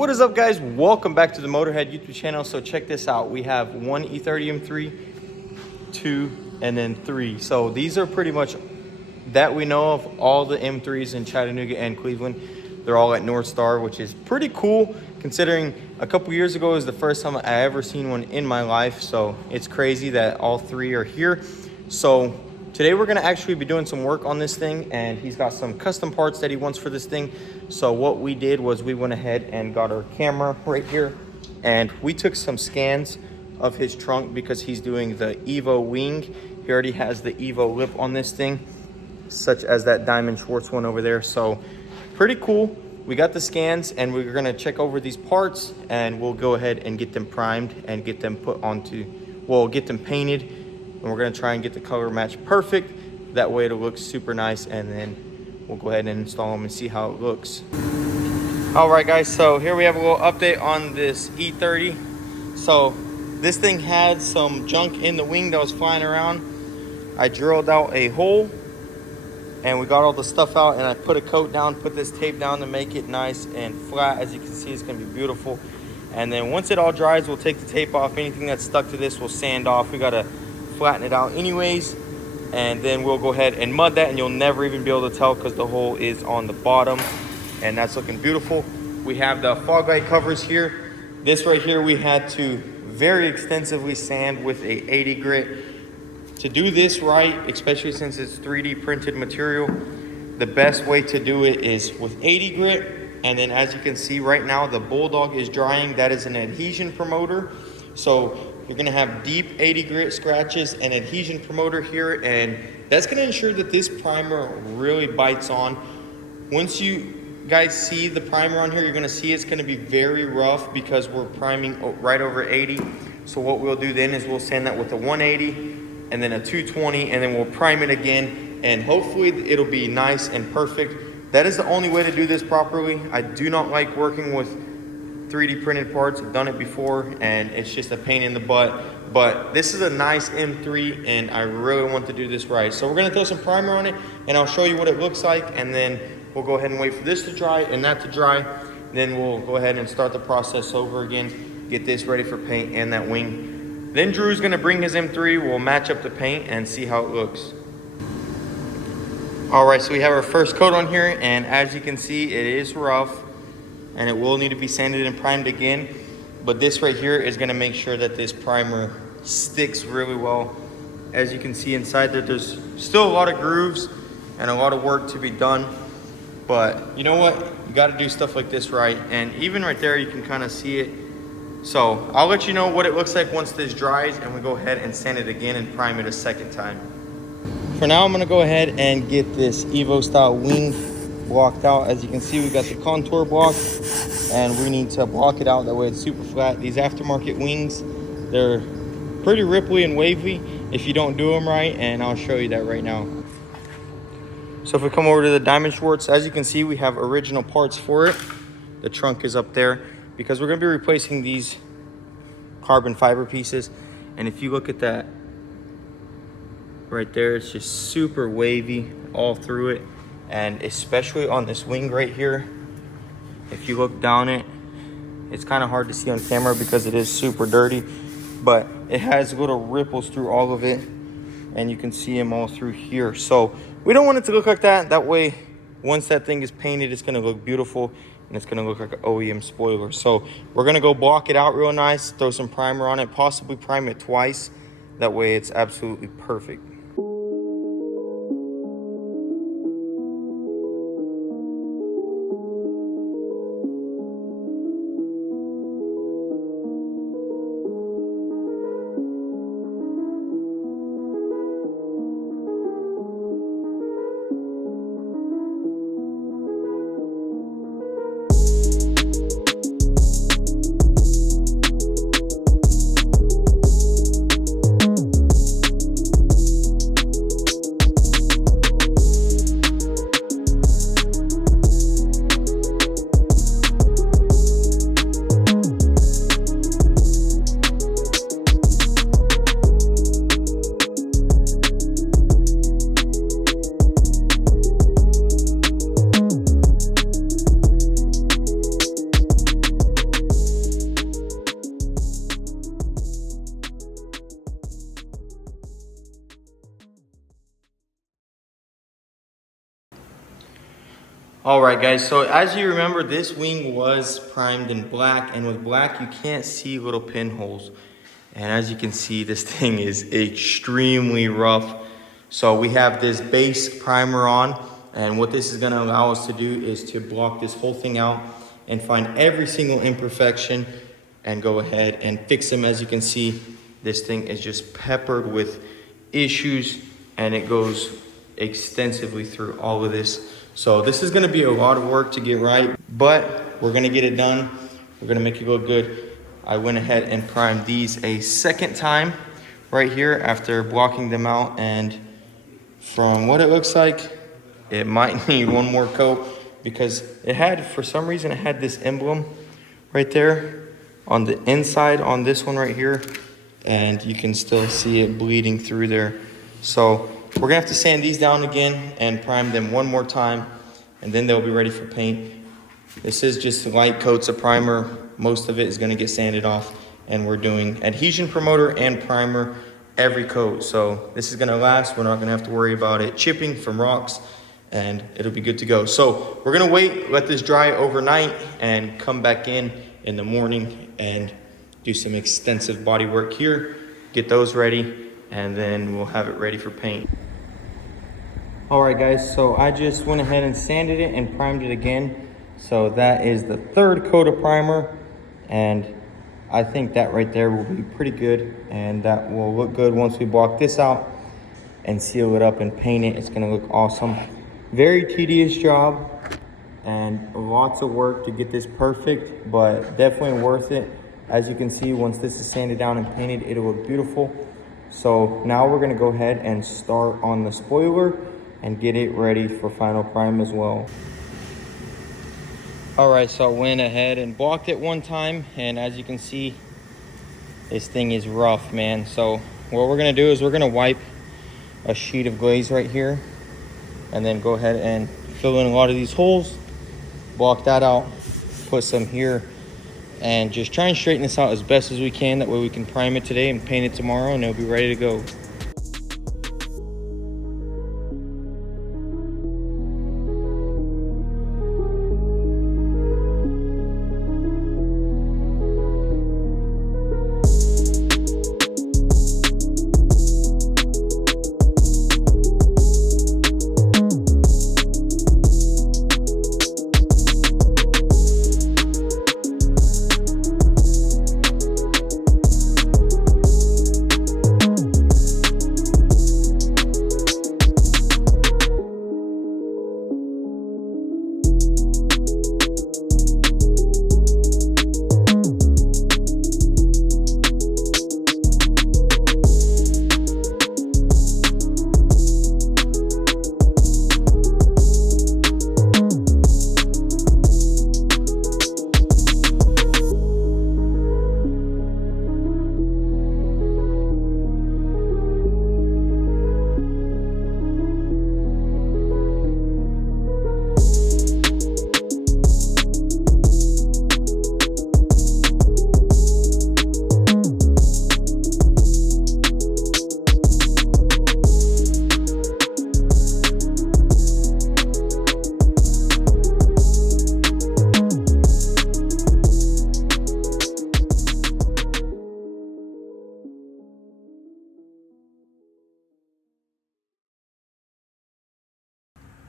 What is up, guys? Welcome back to the Motorhead YouTube channel. So check this out. We have one E30M3, 2, and then 3. So these are pretty much that we know of all the M3s in Chattanooga and Cleveland. They're all at North Star, which is pretty cool considering a couple years ago is the first time I ever seen one in my life. So it's crazy that all 3 are here. So today we're gonna actually be doing some work on this thing, and he's got some custom parts that he wants for this thing. So what we did was we went ahead and got our camera right here, and we took some scans of his trunk because he's doing the Evo wing. He already has the Evo lip on this thing, such as that Diamond Schwartz one over there. So pretty cool. We got the scans and we're gonna check over these parts, and we'll go ahead and get them primed and get them put onto, well, get them painted. And we're gonna try and get the color match perfect. That way it'll look super nice, and then we'll go ahead and install them and see how it looks. All right, guys, so here we have a little update on this E30. So this thing had some junk in the wing that was flying around. I drilled out a hole and we got all the stuff out, and I put a coat down, put this tape down to make it nice and flat. As you can see, it's gonna be beautiful. And then once it all dries, we'll take the tape off. Anything that's stuck to this, we'll sand off. We gotta flatten it out anyways. And then we'll go ahead and mud that, and you'll never even be able to tell because the hole is on the bottom, and that's looking beautiful. We have the fog light covers here. This right here we had to very extensively sand with a 80 grit. To do this right, especially since it's 3D printed material, the best way to do it is with 80 grit. And then as you can see right now, the Bulldog is drying. That is an adhesion promoter. So you're gonna have deep 80 grit scratches and adhesion promoter here, and that's gonna ensure that this primer really bites on. Once you guys see the primer on here, you're gonna see it's gonna be very rough because we're priming right over 80. So what we'll do then is we'll sand that with a 180 and then a 220, and then we'll prime it again, and hopefully it'll be nice and perfect. That is the only way to do this properly. I do not like working with 3D printed parts. I've done it before and it's just a pain in the butt, but this is a nice M3 and I really want to do this right. So we're gonna throw some primer on it and I'll show you what it looks like, and then we'll go ahead and wait for this to dry and that to dry. Then we'll go ahead and start the process over again, get this ready for paint and that wing. Then Drew's gonna bring his M3, we'll match up the paint and see how it looks. All right, so we have our first coat on here, and as you can see, it is rough and it will need to be sanded and primed again. But this right here is gonna make sure that this primer sticks really well. As you can see inside there, there's still a lot of grooves and a lot of work to be done. But you know what? You gotta do stuff like this right. And even right there, you can kind of see it. So I'll let you know what it looks like once this dries and we go ahead and sand it again and prime it a second time. For now, I'm gonna go ahead and get this Evo style wing blocked out. As you can see, we got the contour block and we need to block it out, that way it's super flat. These aftermarket wings, they're pretty ripply and wavy if you don't do them right, and I'll show you that right now. So if we come over to the Diamond Schwartz, as you can see, we have original parts for it. The trunk is up there because we're gonna be replacing these carbon fiber pieces. And if you look at that right there, it's just super wavy all through it. And especially on this wing right here, if you look down it, it's kind of hard to see on camera because it is super dirty, but it has little ripples through all of it, and you can see them all through here. So we don't want it to look like that. That way, once that thing is painted, it's gonna look beautiful and it's gonna look like an OEM spoiler. So we're gonna go block it out real nice, throw some primer on it, possibly prime it twice. That way it's absolutely perfect. All right, guys, so as you remember, this wing was primed in black, and with black, you can't see little pinholes. And as you can see, this thing is extremely rough. So we have this base primer on, and what this is gonna allow us to do is to block this whole thing out and find every single imperfection and go ahead and fix them. As you can see, this thing is just peppered with issues, and it goes extensively through all of this. So this is gonna be a lot of work to get right, but we're gonna get it done. We're gonna make it look good. I went ahead and primed these a second time right here after blocking them out, and from what it looks like, it might need one more coat because it had, for some reason, it had this emblem right there on the inside on this one right here, and you can still see it bleeding through there. So we're gonna have to sand these down again and prime them one more time, and then they'll be ready for paint. This is just light coats of primer. Most of it is gonna get sanded off, and we're doing adhesion promoter and primer every coat. So this is gonna last. We're not gonna have to worry about it chipping from rocks, and it'll be good to go. So we're gonna wait, let this dry overnight, and come back in the morning and do some extensive body work here, get those ready, and then we'll have it ready for paint. All right, guys, so I just went ahead and sanded it and primed it again. So that is the third coat of primer, and I think that right there will be pretty good, and that will look good once we block this out and seal it up and paint it. It's gonna look awesome. Very tedious job and lots of work to get this perfect, but definitely worth it. As you can see, once this is sanded down and painted, it'll look beautiful. So now we're gonna go ahead and start on the spoiler and get it ready for final prime as well. All right, so I went ahead and blocked it one time, and as you can see, this thing is rough, man. So what we're gonna do is we're gonna wipe a sheet of glaze right here, and then go ahead and fill in a lot of these holes, block that out, put some here, and just try and straighten this out as best as we can. That way we can prime it today and paint it tomorrow, and it'll be ready to go.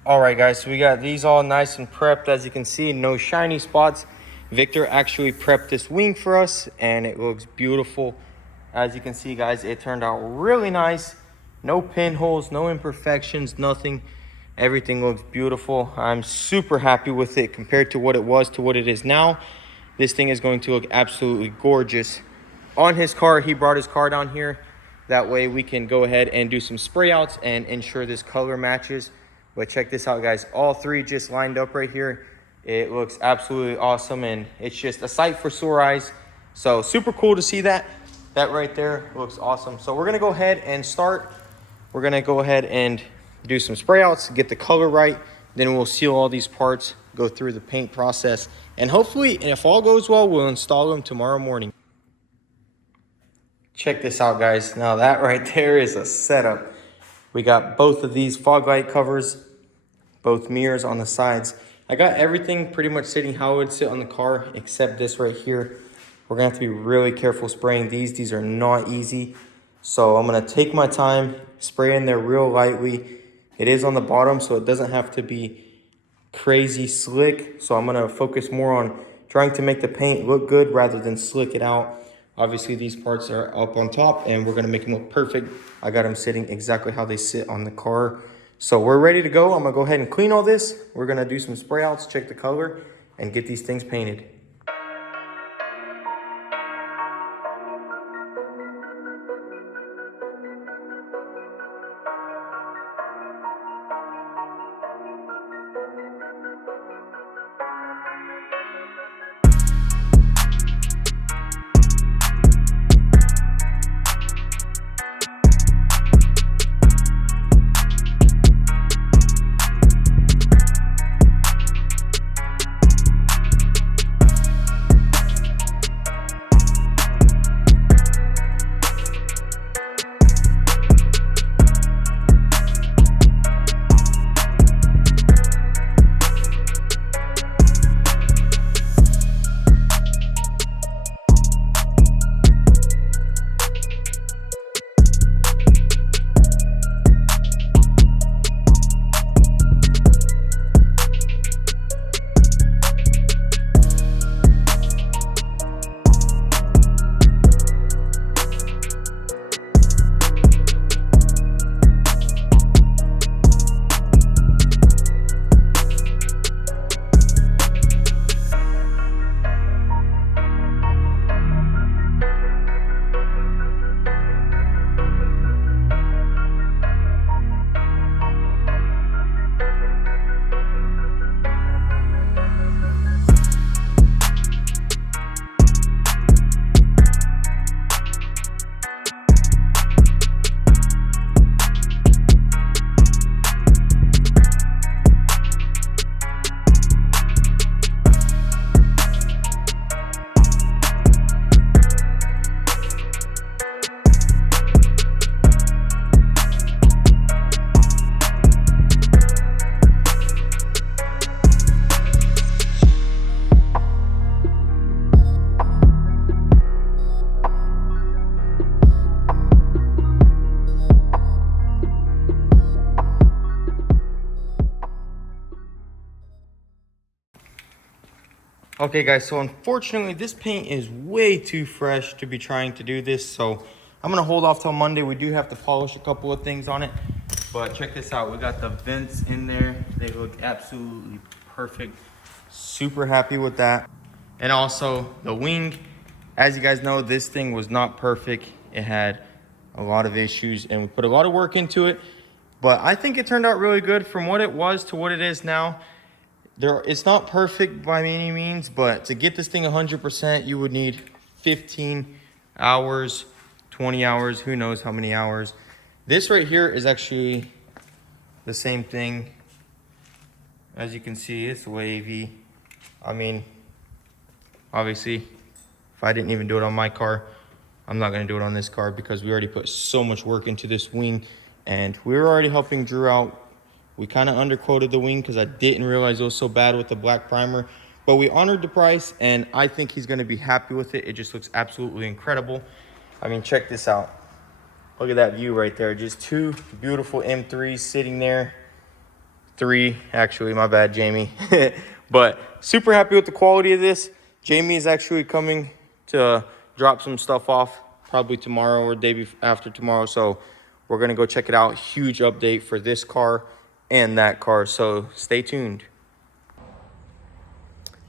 All right, guys, so we got these all nice and prepped. As you can see, no shiny spots. Victor actually prepped this wing for us, and it looks beautiful. As you can see, guys, it turned out really nice. No pinholes, no imperfections, nothing. Everything looks beautiful. I'm super happy with it compared to what it was to what it is now. This thing is going to look absolutely gorgeous. On his car, he brought his car down here. That way we can go ahead and do some spray outs and ensure this color matches. But check this out, guys. All three just lined up right here. It looks absolutely awesome, and it's just a sight for sore eyes. So super cool to see that. That right there looks awesome. So we're gonna go ahead and start. We're gonna go ahead and do some spray outs, get the color right. Then we'll seal all these parts, go through the paint process, and hopefully, and if all goes well, we'll install them tomorrow morning. Check this out, guys. Now that right there is a setup. We got both of these fog light covers, both mirrors on the sides. I got everything pretty much sitting how it would sit on the car, except this right here. We're gonna have to be really careful spraying these. These are not easy. So I'm gonna take my time, spray in there real lightly. It is on the bottom, so it doesn't have to be crazy slick. So I'm gonna focus more on trying to make the paint look good rather than slick it out. Obviously these parts are up on top and we're gonna make them look perfect. I got them sitting exactly how they sit on the car. So we're ready to go. I'm gonna go ahead and clean all this. We're gonna do some spray outs, check the color, and get these things painted. Okay guys, so unfortunately this paint is way too fresh to be trying to do this, so I'm gonna hold off till Monday. We do have to polish a couple of things on it, but check this out. We got the vents in there. They look absolutely perfect. Super happy with that. And also the wing, as you guys know, this thing was not perfect. It had a lot of issues and we put a lot of work into it, but I think it turned out really good from what it was to what it is now. It's not perfect by any means, but to get this thing 100%, you would need 15 hours, 20 hours, who knows how many hours. This right here is actually the same thing. As you can see, it's wavy. I mean, obviously, if I didn't even do it on my car, I'm not gonna do it on this car because we already put so much work into this wing and we were already helping Drew out. We kind of underquoted the wing because I didn't realize it was so bad with the black primer, but we honored the price and I think he's gonna be happy with it. It just looks absolutely incredible. I mean, check this out. Look at that view right there. Just two beautiful M3s sitting there. Three, actually, my bad, Jamie. But super happy with the quality of this. Jamie is actually coming to drop some stuff off probably tomorrow or the day after tomorrow. So we're gonna go check it out. Huge update for this car and that car, so stay tuned.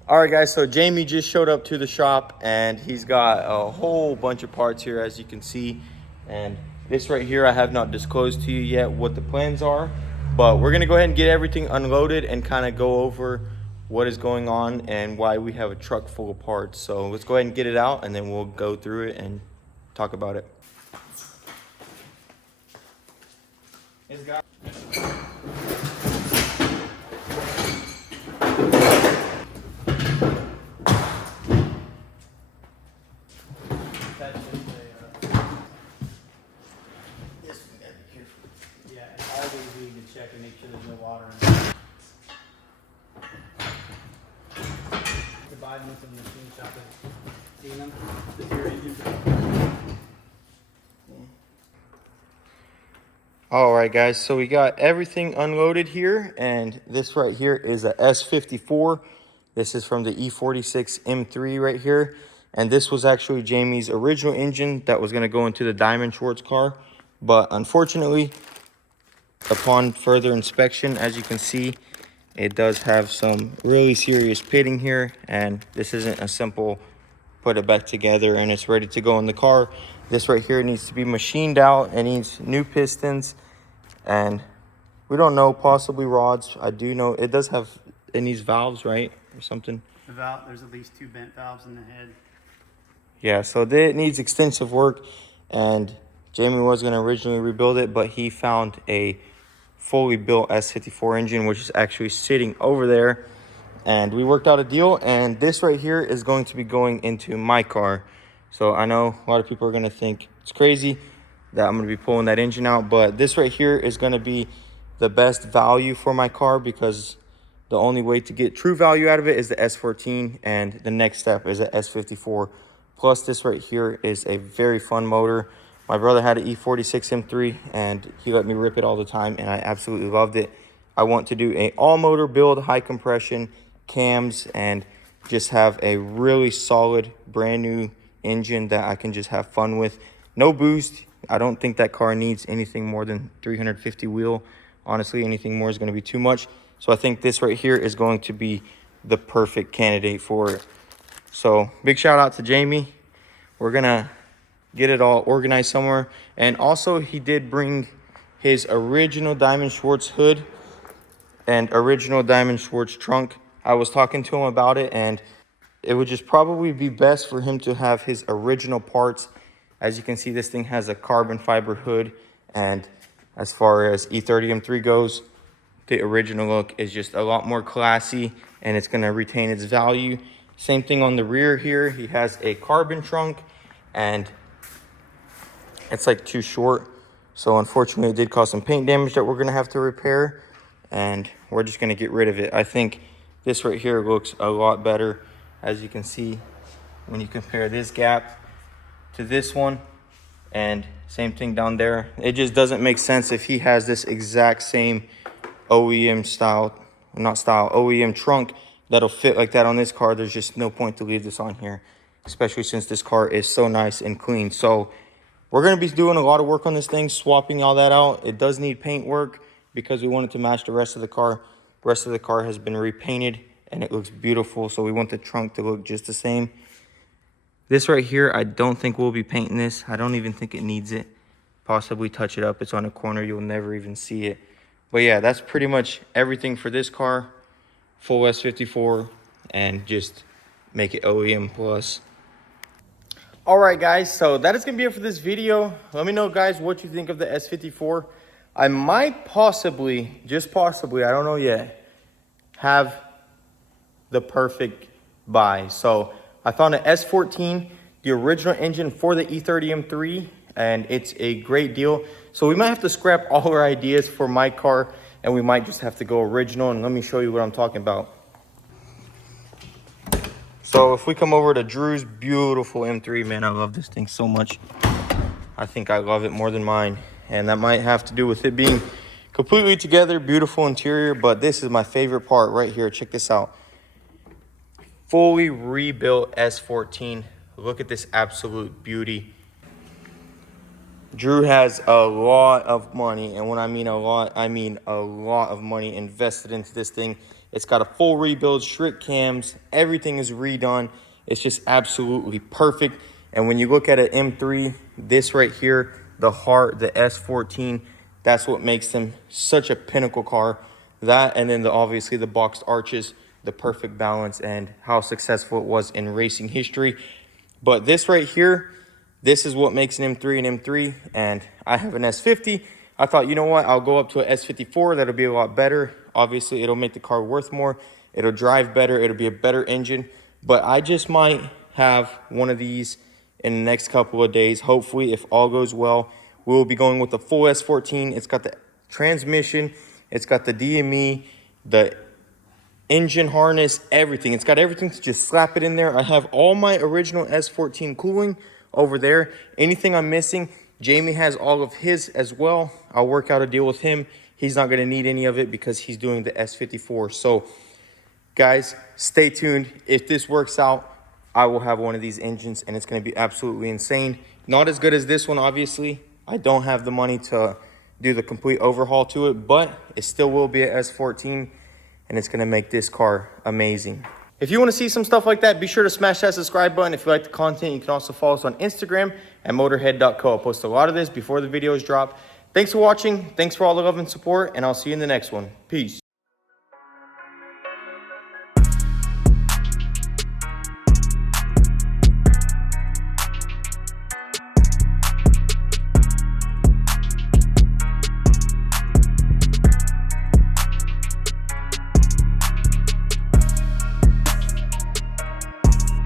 All right guys, so Jamie just showed up to the shop and he's got a whole bunch of parts here, as you can see. And this right here, I have not disclosed to you yet what the plans are, but we're gonna go ahead and get everything unloaded and kind of go over what is going on and why we have a truck full of parts. So let's go ahead and get it out and then we'll go through it and talk about it. It's got check and make sure there's no water in it. outside into the machine shop and seen them. The rear engine. All right, guys, so we got everything unloaded here, and this right here is a S54. This is from the E30M3 right here, and this was actually Jamie's original engine that was going to go into the Diamond Schwartz car, but unfortunately, upon further inspection, as you can see, it does have some really serious pitting here, and this isn't a simple put it back together and it's ready to go in the car. This right here needs to be machined out. It needs new pistons, and we don't know, possibly rods. I do know it does have, it needs valves, right, or something. The valve, there's at least 2 bent valves in the head. Yeah, so it needs extensive work, and Jamie was going to originally rebuild it, but he found a fully built S54 engine, which is actually sitting over there, and we worked out a deal, and this right here is going to be going into my car. So I know a lot of people are going to think it's crazy that I'm going to be pulling that engine out, but this right here is going to be the best value for my car, because the only way to get true value out of it is the S14, and the next step is the S54. Plus, this right here is a very fun motor. My brother had an E30M3, and he let me rip it all the time, and I absolutely loved it. I want to do a all-motor build, high compression, cams, and just have a really solid, brand new engine that I can just have fun with. No boost. I don't think that car needs anything more than 350 wheel. Honestly, anything more is going to be too much. So I think this right here is going to be the perfect candidate for it. So big shout out to Jamie. We're going to get it all organized somewhere. And also, he did bring his original Diamond Schwartz hood and original Diamond Schwartz trunk. I was talking to him about it, and it would just probably be best for him to have his original parts. As you can see, this thing has a carbon fiber hood, and as far as E30M3 goes, the original look is just a lot more classy, and it's going to retain its value. Same thing on the rear here. He has a carbon trunk, and it's like too short. So unfortunately, it did cause some paint damage that we're going to have to repair, and we're just going to get rid of it. I think this right here looks a lot better, as you can see when you compare this gap to this one, and same thing down there. It just doesn't make sense if he has this exact same OEM style, not style, OEM trunk that'll fit like that on this car. There's just no point to leave this on here, especially since this car is so nice and clean. So we're going to be doing a lot of work on this thing, swapping all that out. It does need paint work because we want it to match the rest of the car. The rest of the car has been repainted and it looks beautiful, so we want the trunk to look just the same. This right here, I don't think we'll be painting this. I don't even think it needs it. Possibly touch it up. It's on a corner. You'll never even see it. But yeah, that's pretty much everything for this car. Full S54, and just make it OEM plus. All right, guys, so that is going to be it for this video. Let me know, guys, what you think of the S54. I might possibly, just possibly, I don't know yet, have the perfect buy. So I found an S14, the original engine for the E30M3, and it's a great deal. So we might have to scrap all our ideas for my car, and we might just have to go original. And let me show you what I'm talking about. So if we come over to Drew's beautiful M3, man, I love this thing so much. I think I love it more than mine. And that might have to do with it being completely together, beautiful interior. But this is my favorite part right here. Check this out. Fully rebuilt S14. Look at this absolute beauty. Drew has a lot of money, and when I mean a lot of money invested into this thing. It's got a full rebuild, strict cams, everything is redone. It's just absolutely perfect. And when you look at an M3, this right here, the heart, the S14, that's what makes them such a pinnacle car. That, and then obviously the boxed arches, the perfect balance, and how successful it was in racing history. But this right here, this is what makes an M3 an M3, and I have an S50. I thought, you know what, I'll go up to an S54. That'll be a lot better. Obviously, it'll make the car worth more. It'll drive better. It'll be a better engine. But I just might have one of these in the next couple of days. Hopefully, if all goes well, we'll be going with the full S14. It's got the transmission. It's got the DME, the engine harness, everything. It's got everything to just slap it in there. I have all my original S14 cooling over there. Anything I'm missing, Jamie has all of his as well. I'll work out a deal with him. He's not gonna need any of it because he's doing the S54. So guys, stay tuned. If this works out, I will have one of these engines and it's gonna be absolutely insane. Not as good as this one, obviously. I don't have the money to do the complete overhaul to it, but it still will be an S14 and it's gonna make this car amazing. If you wanna see some stuff like that, be sure to smash that subscribe button. If you like the content, you can also follow us on Instagram at motorhead.co. I post a lot of this before the videos drop. Thanks for watching. Thanks for all the love and support, and I'll see you in the next one. Peace.